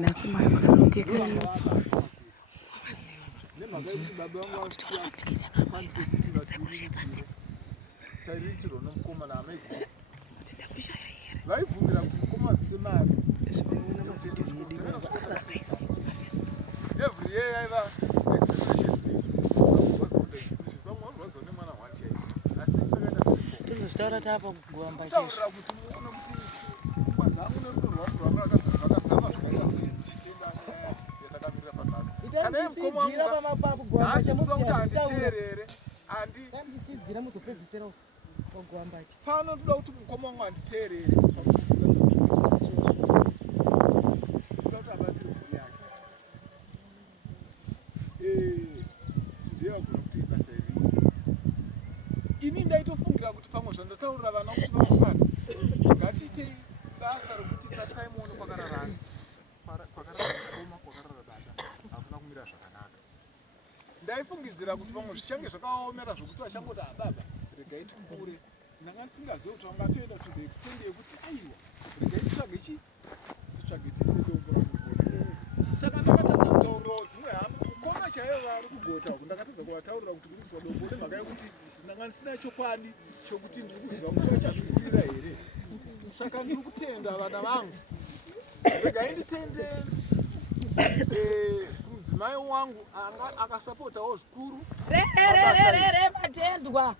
Lazima ukaruke kanutso. Baba wangu tairichiro nomukoma naameki vaibvumira kuti mukoma semari every year aiva exhibition vamwe varwadza nemwana wacho asi tisakaita Tinozotaura tapa kugwamba taurira kuti muone kuti pfungwa dzangu nerudo rwangu rwakagama zvakaita sei chitenda yatakamirira panhano kana mukoma wangu haasikuda kuti handiteerere handisidzira muzopedzisira kugwamba pano ndoda kuti mukoma wangu handiteerere ini ndaitofungira kuti pamwe zvandataurira vana kuti vaungana ngatiitei basa rokuti tarisai muone kwakararana koma kwakarara bada hakuna kumira zvakanaka. Ndaifungidzira kuti pamwe zvichange zvakaomera zvokuti vachangoti ababa regai tikure ndanga ndisingazivi kuti vangatoenda to the extent yekuti aiwa regai titsvage chi titsvage tisedombo ramugore. Saka ndakatadza kutaurirawo dzimwe hama kukoma chaivo vari kugota uku ndakatadza kuvataurira kuti ndiri kuziva dombo nemhaka yekuti ndanga ndisina chokwadi chokuti ndiri kuziva kuti vachazvikurira here. Saka ndiri kutenda vana vangu regai nditende mudzimai wangu akasapotawo zvikuru matendwa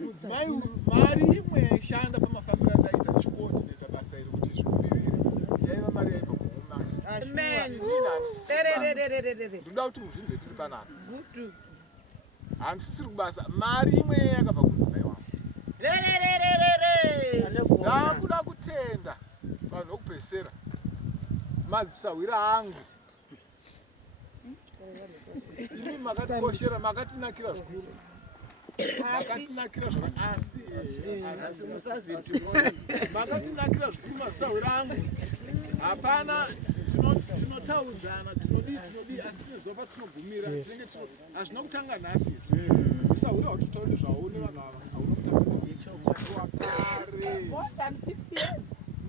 mudzimai uyu mari imwe yaishanda pamafambiro ataita chikoti neta basa iri kuti zvibudirire yaiva mari yaibva kuhuma. Ndoda kuti muzvinzwe tiri panapa handisisiri kubasa mari imwe yakabva kumudzimai wangu. Ndakuda kutenda vanhu vokupedzisira madzisawira angu ini makatikoshera makatinakira zvikuru makatinakira asi makatinakira zvikuru madzisawira angu hapana tinotaudzana tinodi asi tinezuva patinogumira tinenge hazvina kutanga nhasi zisawira watitauri zvaone vanhu ava hauna kutangawakare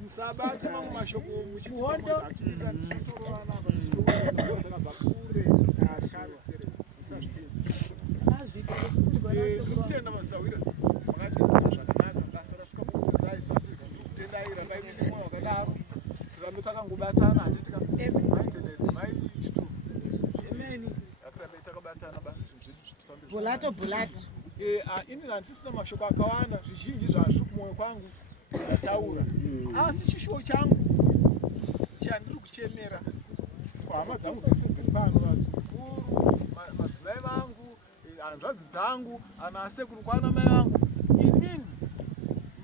musabate mamwe mashoko muchitorovana kure kutenda masawira makatenda zvakanaka basa rasvika kurai South Africa kutendai rakaimine mwoyo wakadaro tirambe takangobatana handiti mai chitu akurambe takabatana basa zvinhu zvedu zvitifambire bulato bulati ini handisisina mashoko akawanda zvizhinji zvazviri kumwoyo kwangu ndataura asi chishuwo changu chandiri kuchemera kuhama dzangu dzese dziri pano vazukuru madzimai vangu hanzvadzi dzangu ana asekuru kwana mai vangu inini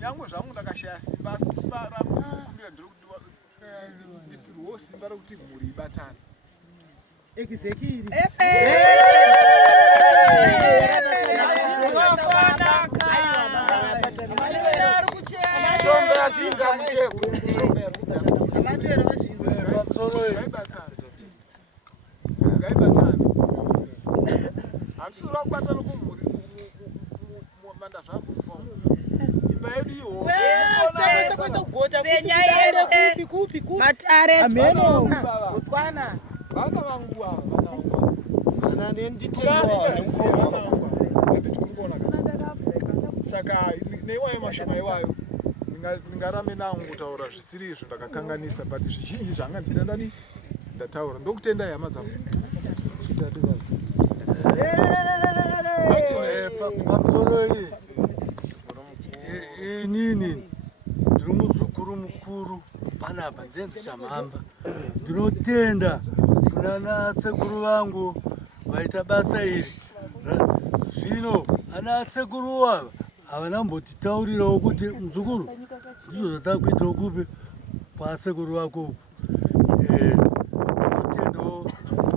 nyangwe zvangu ndakashaya simba rangu kumbira ndiri kudiwa ndipirwewo simba rokuti mhuri ibatane ekizekiri ngaibatane handisiri kubatana kumhuri manda zvangu imba yedu ihoomatareutswana vana vangu ava handiti kuri kuona saka neiwayo mashoma iwayo ndingarame nangu kutaura zvisiri izvo ndakakanganisa but zvizhinji zvanga ndinandani ndataura ndokutendai hama dzangu pamusoro iyi inini ndiri muzukuru mukuru panapa ndenzichamhamba ndinotenda kunana sekuru vangu vaita basa iri zvino ana sekuru ava havana mbotitaurirawo kuti muzukuru ndizvo zvatakuitawo kupi kwasekuru vako ndinotendawo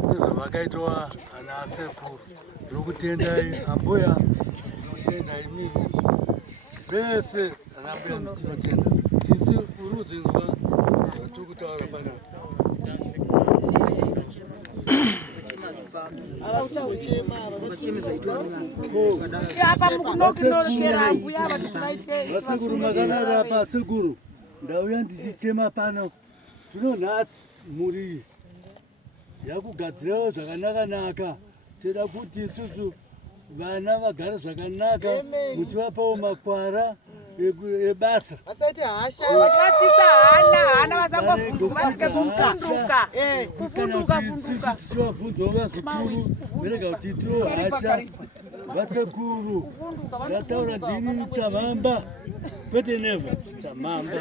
nezvavakaitawa ana asekuru ndiri kutendai ambuya ndinotenda imini vese anambuya ndinotenda sisi urudzinzwa zvatiri kutaura panapa vasekuru makanara apa sekuru ndauya ndichichema pano tinonhasi muri yakugadzirawo zvakanaka-naka. Toda kuti isusu vana vagare zvakanaka, muchivapawo makwara ebasa. Vasaite hasha, vachivatsitsa hana vasangofunduka. Tichivabvunzawo vazukuru, verega kuti tiro hasha. Vasekuru, ndataura ndini chamamba, kwete nevha chamamba.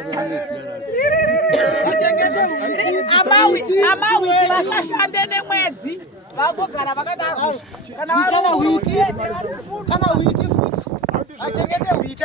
Amawiti vasashande nemwedzi vagogara vakadaro kana witi futi vachengete witi